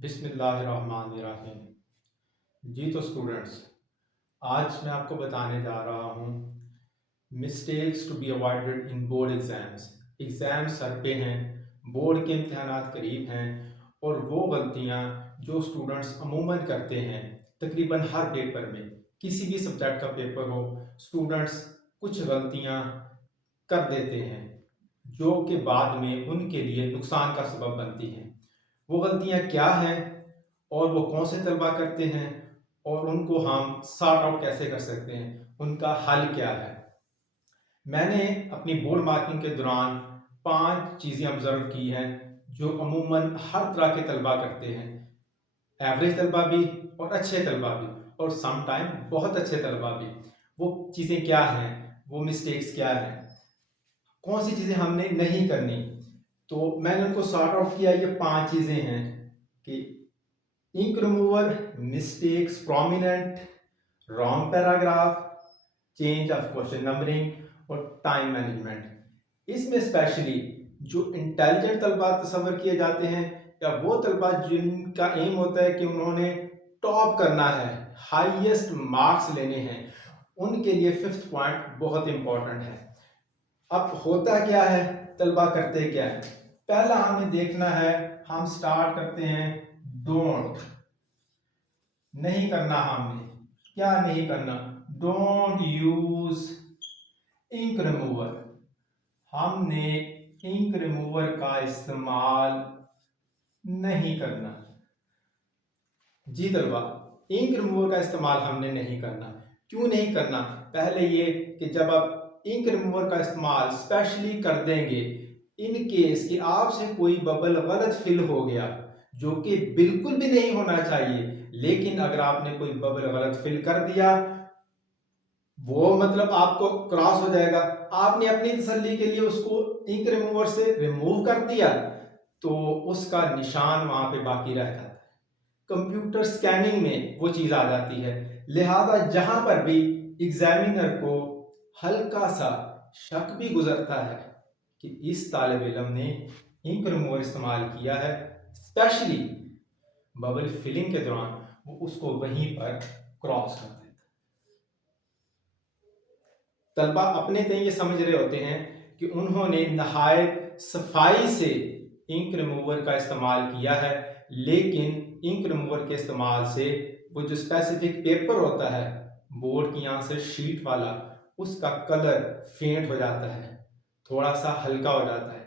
बिस्मिल्लाहिर्रहमानिर्रहीम। जी तो स्टूडेंट्स, आज मैं आपको बताने जा रहा हूँ mistakes to be avoided in board exams. Exam सर पे हैं, बोर्ड के इम्तहानात करीब हैं और वो गलतियाँ जो स्टूडेंट्स अमूमन करते हैं तकरीबन हर पेपर में, किसी भी सब्जेक्ट का पेपर हो, स्टूडेंट्स कुछ गलतियाँ कर देते हैं जो कि बाद में उनके लिए नुकसान का सबब बनती हैं। वो गलतियाँ क्या हैं और वो कौन से तलबा करते हैं और उनको हम सॉर्ट आउट कैसे कर सकते हैं, उनका हल क्या है। मैंने अपनी बोर्ड मार्किंग के दौरान 5 चीज़ें ऑब्ज़र्व की हैं जो अमूमन हर तरह के तलबा करते हैं, एवरेज तलबा भी और अच्छे तलबा भी और सम टाइम बहुत अच्छे तलबा भी। वो चीज़ें क्या हैं, वो मिस्टेक्स क्या हैं, कौन सी चीज़ें हमने नहीं करनी। तो मैंने उनको सॉर्ट आउट किया। ये 5 चीज़ें हैं कि ink remover mistakes prominent, wrong paragraph, change of question numbering और टाइम मैनेजमेंट। इसमें स्पेशली जो इंटेलिजेंट तलबा तस्वर किए जाते हैं या वो तलबा जिनका एम होता है कि उन्होंने टॉप करना है, हाईएस्ट मार्क्स लेने हैं, उनके लिए फिफ्थ पॉइंट बहुत इंपॉर्टेंट है। अब होता क्या है, तलबा करते क्या है, पहला हमें देखना है। हम स्टार्ट करते हैं डोंट, नहीं करना। हमने क्या नहीं करना, डोंट यूज इंक रिमूवर। हमने इंक रिमूवर का इस्तेमाल नहीं करना। जी तलबा, इंक रिमूवर का इस्तेमाल हमने नहीं करना। क्यों नहीं करना, पहले ये कि जब आप इंक रिमूवर का इस्तेमाल स्पेशली कर देंगे इन केस कि आपसे कोई बबल गलत फिल हो गया, जो कि बिल्कुल भी नहीं होना चाहिए, लेकिन अगर आपने कोई बबल गलत फिल कर दिया, वो मतलब आपको क्रॉस हो जाएगा। आपने अपनी तसल्ली के लिए उसको इंक रिमूवर से रिमूव कर दिया तो उसका निशान वहां पे बाकी रह जाता है। कंप्यूटर स्कैनिंग में वो चीज आ जाती है। लिहाजा जहां पर भी एग्जामिनर को हल्का सा शक भी गुजरता है कि इस तालिब इल्म ने इंक रिमूवर इस्तेमाल किया है, स्पेशली बबल फिलिंग के दौरान, वो उसको वहीं पर क्रॉस कर देता है। तलबा अपने तय ये समझ रहे होते हैं कि उन्होंने नहायत सफाई से इंक रिमूवर का इस्तेमाल किया है, लेकिन इंक रिमूवर के इस्तेमाल से वो जो स्पेसिफिक पेपर होता है बोर्ड की आंसर शीट वाला, उसका कलर फेंट हो जाता है, थोड़ा सा हल्का हो जाता है,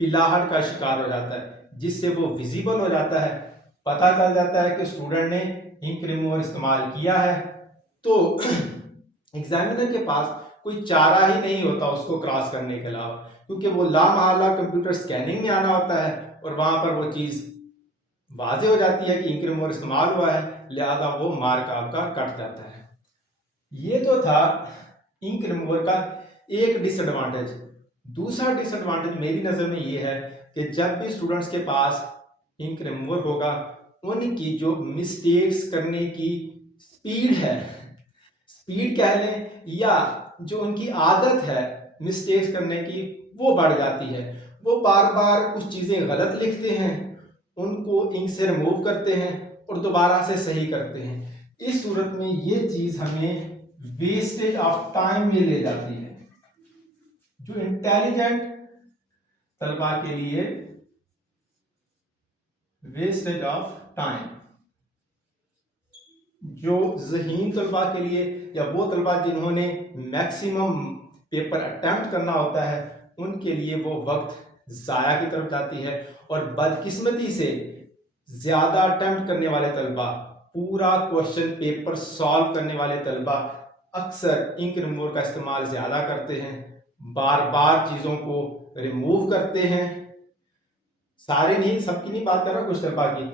पिलाहट का शिकार हो जाता है, जिससे वो विजिबल हो जाता है। पता चल जाता है कि स्टूडेंट ने इंक रिमूवर इस्तेमाल किया है। तो एग्जामिनर के पास कोई चारा ही नहीं होता उसको क्रॉस करने के अलावा, क्योंकि वो लामहला कंप्यूटर स्कैनिंग में आना होता है और वहां पर वो चीज वाजे हो जाती है कि इंक रिमूवर इस्तेमाल हुआ है, लिहाजा वो मार्क आपका कट जाता है। ये तो था इंक रिमूवर का एक डिसएडवांटेज। दूसरा डिसएडवांटेज मेरी नज़र में ये है कि जब भी स्टूडेंट्स के पास इंक रिमूवर होगा, उनकी जो मिस्टेक्स करने की स्पीड है, स्पीड कह लें या जो उनकी आदत है मिस्टेक्स करने की, वो बढ़ जाती है। वो बार बार कुछ चीज़ें गलत लिखते हैं, उनको इंक से रिमूव करते हैं और दोबारा से सही करते हैं। इस सूरत में ये चीज़ हमें वेस्टेज ऑफ टाइम में ले जाती है, जो इंटेलिजेंट तलबा के लिए वेस्टेज ऑफ टाइम, जो ज़हीन तलबा के लिए या वो तलबा जिन्होंने मैक्सिमम पेपर अटेम्प्ट करना होता है, उनके लिए वो वक्त ज़ाया की तरफ जाती है। और बदकिस्मती से ज़्यादा अटेम्प्ट करने वाले तलबा, पूरा क्वेश्चन पेपर सॉल्व करने वाले तलबा अक्सर इंक रिमूवर का इस्तेमाल ज़्यादा करते हैं, बार बार चीज़ों को रिमूव करते हैं। सारे नहीं, सबकी नहीं बात कर रहा, कुछ तलबा की,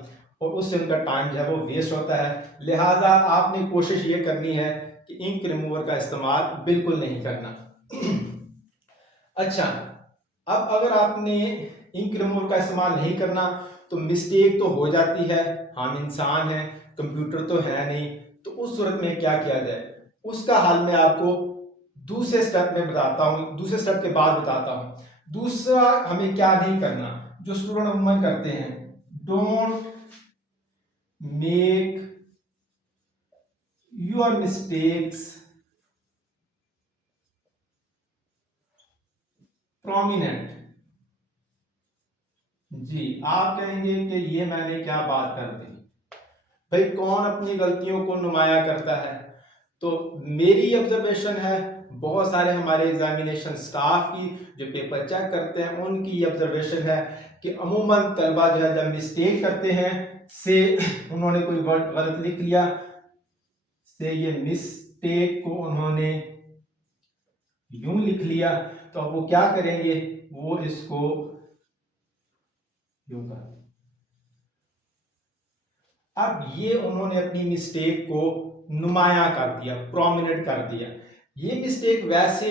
और उससे उनका टाइम जो है वो वेस्ट होता है। लिहाजा आपने कोशिश ये करनी है कि इंक रिमूवर का इस्तेमाल बिल्कुल नहीं करना। अच्छा, अब अगर आपने इंक रिमूवर का इस्तेमाल नहीं करना तो मिस्टेक तो हो जाती है, हम इंसान हैं, कंप्यूटर तो है नहीं। तो उस सूरत में क्या किया जाए, उसका हल मैं आपको दूसरे स्टेप में बताता हूँ, दूसरे स्टेप के बाद बताता हूँ। दूसरा हमें क्या नहीं करना, जो स्टूडेंट अमूमन करते हैं, don't make your mistakes prominent। जी, आप कहेंगे कि ये मैंने क्या बात कर दी भाई, कौन अपनी गलतियों को नुमाया करता है? तो मेरी ऑब्जर्वेशन है, बहुत सारे हमारे एग्जामिनेशन स्टाफ की जो पेपर चेक करते हैं उनकी ऑब्जर्वेशन है कि अमूमन तलबा जो है जब मिस्टेक करते हैं से उन्होंने कोई वर्ड गलत लिख लिया, से ये मिस्टेक को उन्होंने यूं लिख लिया, तो अब वो क्या करेंगे, वो इसको यूं कर, अब ये उन्होंने अपनी मिस्टेक को नुमाया कर दिया, प्रोमिनेंट कर दिया। ये मिस्टेक वैसे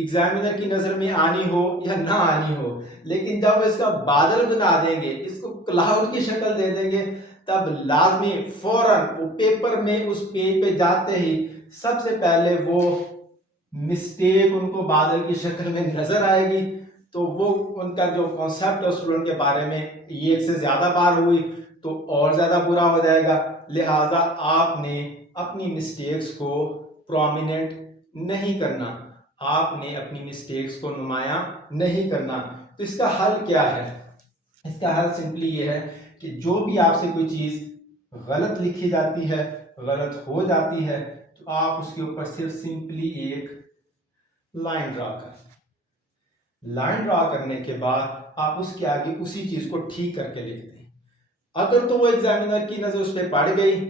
एग्जामिनर की नजर में आनी हो या ना आनी हो, लेकिन जब इसका बादल बना देंगे, इसको क्लाउड की शक्ल दे देंगे, तब लाजमी फौरन वो पेपर में उस पेज पे जाते ही सबसे पहले वो मिस्टेक उनको बादल की शक्ल में नजर आएगी। तो वो उनका जो कॉन्सेप्ट है स्टूडेंट के बारे में, ये एक से ज्यादा बार हुई तो और ज्यादा बुरा हो जाएगा। लिहाजा आपने अपनी मिस्टेक्स को प्रोमिनेंट नहीं करना, आपने अपनी मिस्टेक्स को नुमाया नहीं करना। तो इसका हल क्या है? इसका हल सिंपली ये है कि जो भी आपसे कोई चीज गलत लिखी जाती है, गलत हो जाती है, तो आप उसके ऊपर सिर्फ सिंपली एक लाइन ड्रा करें। लाइन ड्रा करने के बाद आप उसके आगे उसी चीज को ठीक करके लिख दें। अगर तो वो एग्जामिनर की नजर उस पर पड़ गई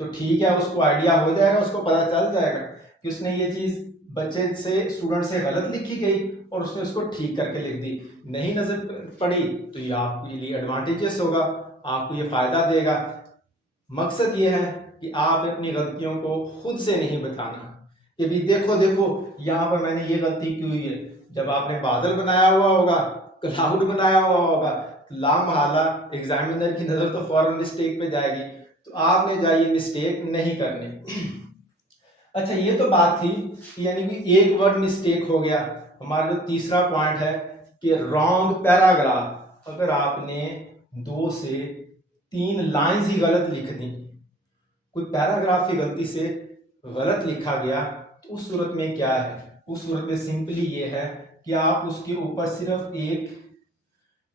तो ठीक है, उसको आइडिया हो जाएगा, उसको पता चल जाएगा कि उसने ये चीज बच्चे से, स्टूडेंट से गलत लिखी गई और उसने उसको ठीक करके लिख दी। नहीं नजर पड़ी तो ये आपके लिए एडवांटेजेस होगा, आपको ये फायदा देगा। मकसद ये है कि आप अपनी गलतियों को खुद से नहीं बताना कि भी देखो देखो यहाँ पर मैंने ये गलती की हुई है। जब आपने बादल बनाया हुआ होगा, क्लाउड बनाया हुआ होगा, लामहला एग्जामिनर की नजर तो फौरन मिस्टेक पे जाएगी, तो आपने जाइए मिस्टेक नहीं करनी। अच्छा, ये तो बात थी कि यानी कि एक वर्ड मिस्टेक हो गया। हमारा जो तीसरा पॉइंट है कि रॉन्ग पैराग्राफ, अगर आपने 2 से 3 लाइंस ही गलत लिख दी, कोई पैराग्राफ ही गलती से गलत लिखा गया, तो उस सूरत में क्या है? उस सूरत में सिंपली ये है कि आप उसके ऊपर सिर्फ एक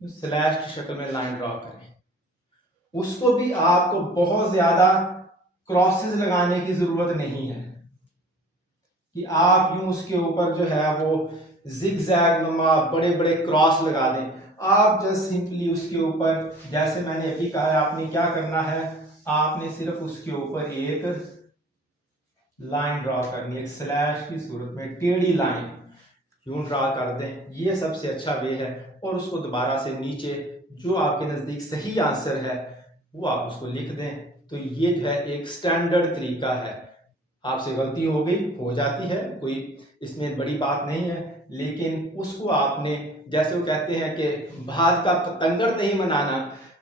स्लैश की शक्ल में लाइन ड्रॉ करें। उसको भी आपको बहुत ज्यादा क्रॉसेस लगाने की जरूरत नहीं है कि आप यूं उसके ऊपर जो है वो जिगजैग नुमा बड़े बड़े क्रॉस लगा दें। आप जस्ट सिंपली उसके ऊपर, जैसे मैंने अभी कहा है, आपने क्या करना है, आपने सिर्फ उसके ऊपर एक लाइन ड्रॉ करनी है, एक स्लैश की सूरत में टेढ़ी लाइन यूं ड्रा कर दें, ये सबसे अच्छा वे है। और उसको दोबारा से नीचे जो आपके नज़दीक सही आंसर है वो आप उसको लिख दें। तो ये जो है एक स्टैंडर्ड तरीका है। आपसे गलती हो गई, हो जाती है, कोई इसमें बड़ी बात नहीं है, लेकिन उसको आपने, जैसे वो कहते हैं कि भात का पतंगड़ नहीं बनाना,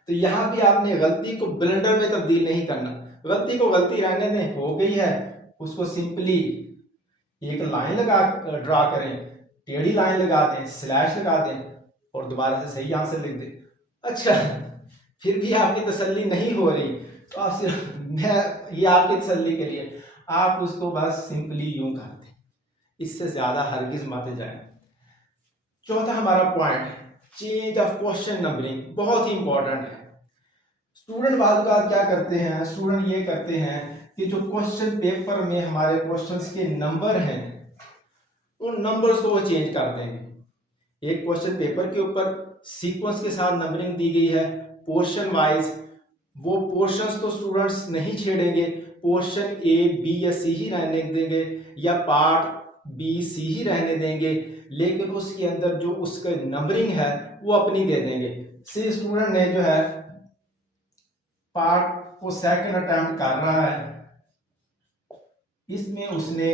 तो यहाँ भी आपने गलती को ब्लेंडर में तब्दील नहीं करना। गलती को गलती रहने दें, हो गई है, उसको सिंपली एक लाइन लगा ड्रा करें, टेढ़ी लाइन लगा दें, स्लैश लगा दें और दोबारा से सही आंसर लिख दें। अच्छा, फिर भी आपकी तसल्ली नहीं हो रही तो आप सिर्फ, मैं ये आपकी तसल्ली के लिए, आप उसको बस सिंपली यूं कर दें, इससे ज्यादा हरगिज मत जाए। चौथा हमारा point, change of question numbering, बहुत ही इंपॉर्टेंट है। स्टूडेंट बाद क्या करते हैं, स्टूडेंट ये करते हैं कि जो क्वेश्चन पेपर में हमारे क्वेश्चंस के नंबर हैं, उन नंबर्स को वो चेंज कर देंगे। एक क्वेश्चन पेपर के ऊपर सीक्वेंस के साथ नंबरिंग दी गई है पोर्शन वाइज, वो पोर्शंस तो स्टूडेंट्स नहीं छेड़ेंगे, पोर्शन ए बी या सी ही रहने देंगे या पार्ट बी सी ही रहने देंगे, लेकिन उसके अंदर जो उसका नंबरिंग है वो अपनी दे देंगे। सी स्टूडेंट ने जो है पार्ट को सेकंड अटेम्प्ट कर रहा है, इसमें उसने,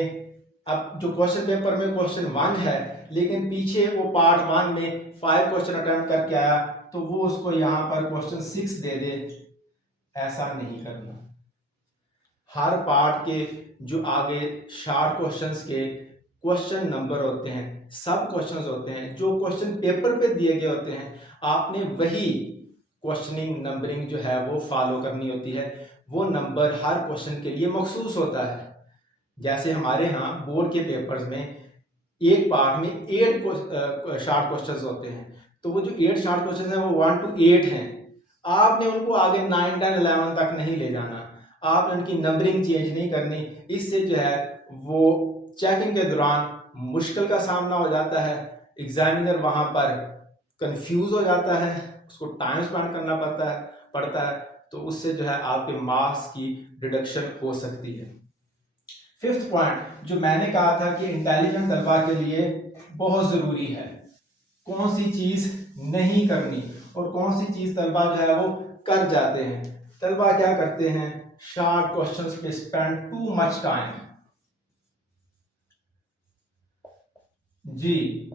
अब जो क्वेश्चन पेपर में क्वेश्चन 1 है लेकिन पीछे वो पार्ट 1 में 5 क्वेश्चन अटेम्प्ट करके आया, तो वो उसको यहाँ पर क्वेश्चन 6 दे दे। ऐसा नहीं करना। हर पार्ट के जो आगे शार्ट क्वेश्चंस के क्वेश्चन नंबर होते हैं, सब क्वेश्चंस होते हैं, जो क्वेश्चन पेपर पे दिए गए होते हैं, आपने वही क्वेश्चनिंग नंबरिंग जो है वो फॉलो करनी होती है। वो नंबर हर क्वेश्चन के लिए मखसूस होता है। जैसे हमारे यहाँ बोर्ड के पेपर्स में एक पार्ट में 8 शार्ट क्वेश्चंस होते हैं, तो वो जो 8 शार्ट क्वेश्चंस हैं वो 1 to 8 हैं। आपने उनको आगे 9, 10, 11 तक नहीं ले जाना, आपने उनकी नंबरिंग चेंज नहीं करनी। इससे जो है वो चेकिंग के दौरान मुश्किल का सामना हो जाता है, एग्जामिनर वहां पर कंफ्यूज हो जाता है, उसको टाइम स्पेंड करना पड़ता है, तो उससे जो है आपके मार्क्स की डिडक्शन हो सकती है। फिफ्थ पॉइंट जो मैंने कहा था कि इंटेलिजेंट तलबा के लिए बहुत ज़रूरी है, कौन सी चीज़ नहीं करनी और कौन सी चीज़ तलबा जो है वो कर जाते हैं। तलबा क्या करते हैं, शार्ट क्वेश्चंस पे स्पेंड टू मच टाइम। जी,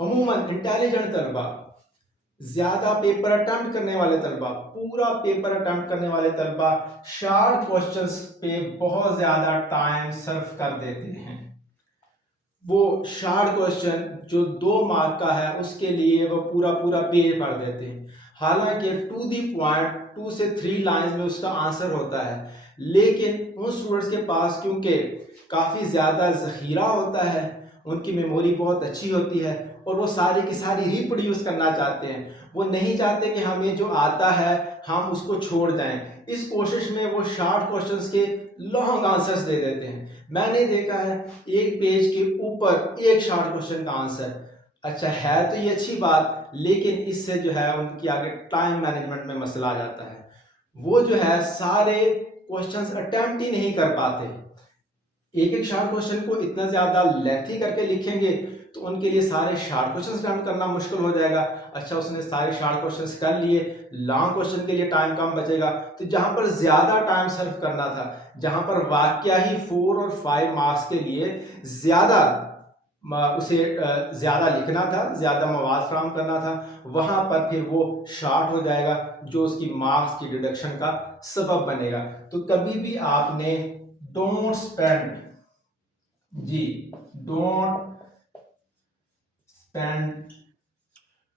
अमूमन इंटेलिजेंट तलबा, ज्यादा पेपर अटेम्प्ट करने वाले तलबा, पूरा पेपर अटेम्प्ट करने वाले तलबा शार्ट क्वेश्चंस पे बहुत ज्यादा टाइम सर्व कर देते हैं। वो शार्ट क्वेश्चन जो 2 मार्क का है उसके लिए वो पूरा पूरा पेज पढ़ देते हैं, हालांकि टू दी पॉइंट 2 से 3 लाइंस में उसका आंसर होता है, लेकिन उन स्टूडेंट्स के पास क्योंकि काफ़ी ज़्यादा ज़खीरा होता है, उनकी मेमोरी बहुत अच्छी होती है और वो सारी की सारी रिप्रोड्यूस करना चाहते हैं। वो नहीं चाहते कि हमें जो आता है हम उसको छोड़ जाएं। इस कोशिश में वो शार्ट क्वेश्चंस के लॉन्ग आंसर्स दे देते हैं। मैंने देखा है एक पेज के ऊपर एक शार्ट क्वेश्चन का आंसर। अच्छा है तो ये अच्छी बात, लेकिन इससे जो है उनकी आगे टाइम मैनेजमेंट में मसला आ जाता है। वो जो है सारे क्वेश्चंस अटेम्प्ट ही नहीं कर पाते। एक एक शार्ट क्वेश्चन को इतना ज्यादा लेंथी करके लिखेंगे तो उनके लिए सारे शार्ट क्वेश्चंस अटेम्प्ट करना मुश्किल हो जाएगा। अच्छा, उसने सारे शार्ट क्वेश्चंस कर लिए, लॉन्ग क्वेश्चन के लिए टाइम कम बचेगा, तो जहां पर ज्यादा टाइम सर्व करना था, जहां पर वाकया ही 4 और 5 मार्क्स के लिए ज्यादा उसे ज्यादा लिखना था, ज्यादा मवाद फराहम करना था, वहां पर फिर वो शार्ट हो जाएगा जो उसकी मार्क्स की डिडक्शन का सबब बनेगा। तो कभी भी आपने डोंट स्पेंड, जी, don't spend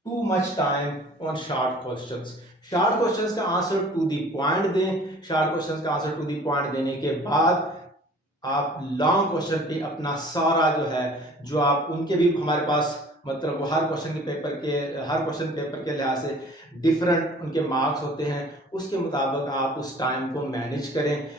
too much time on short questions. Short questions का आंसर टू दी पॉइंट दें। शार्ट क्वेश्चंस का आंसर टू दी पॉइंट देने के बाद आप लॉन्ग क्वेश्चन पे अपना सारा जो है, जो आप उनके भी हमारे पास मतलब वो हर क्वेश्चन पेपर के लिहाज से डिफरेंट उनके मार्क्स होते हैं, उसके मुताबिक आप उस टाइम को मैनेज करें।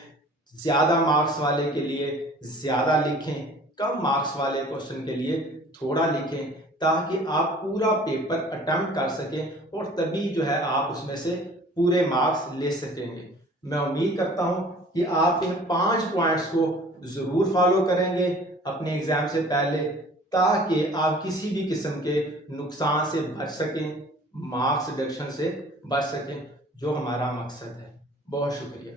ज़्यादा मार्क्स वाले के लिए ज़्यादा लिखें, कम मार्क्स वाले क्वेश्चन के लिए थोड़ा लिखें, ताकि आप पूरा पेपर अटेम्प्ट कर सकें और तभी जो है आप उसमें से पूरे मार्क्स ले सकेंगे। मैं उम्मीद करता हूं कि आप इन 5 पॉइंट्स को ज़रूर फॉलो करेंगे अपने एग्ज़ाम से पहले, ताकि आप किसी भी किस्म के नुकसान से बच सकें, मार्क्स रिडक्शन से बच सकें, जो हमारा मकसद है। बहुत शुक्रिया।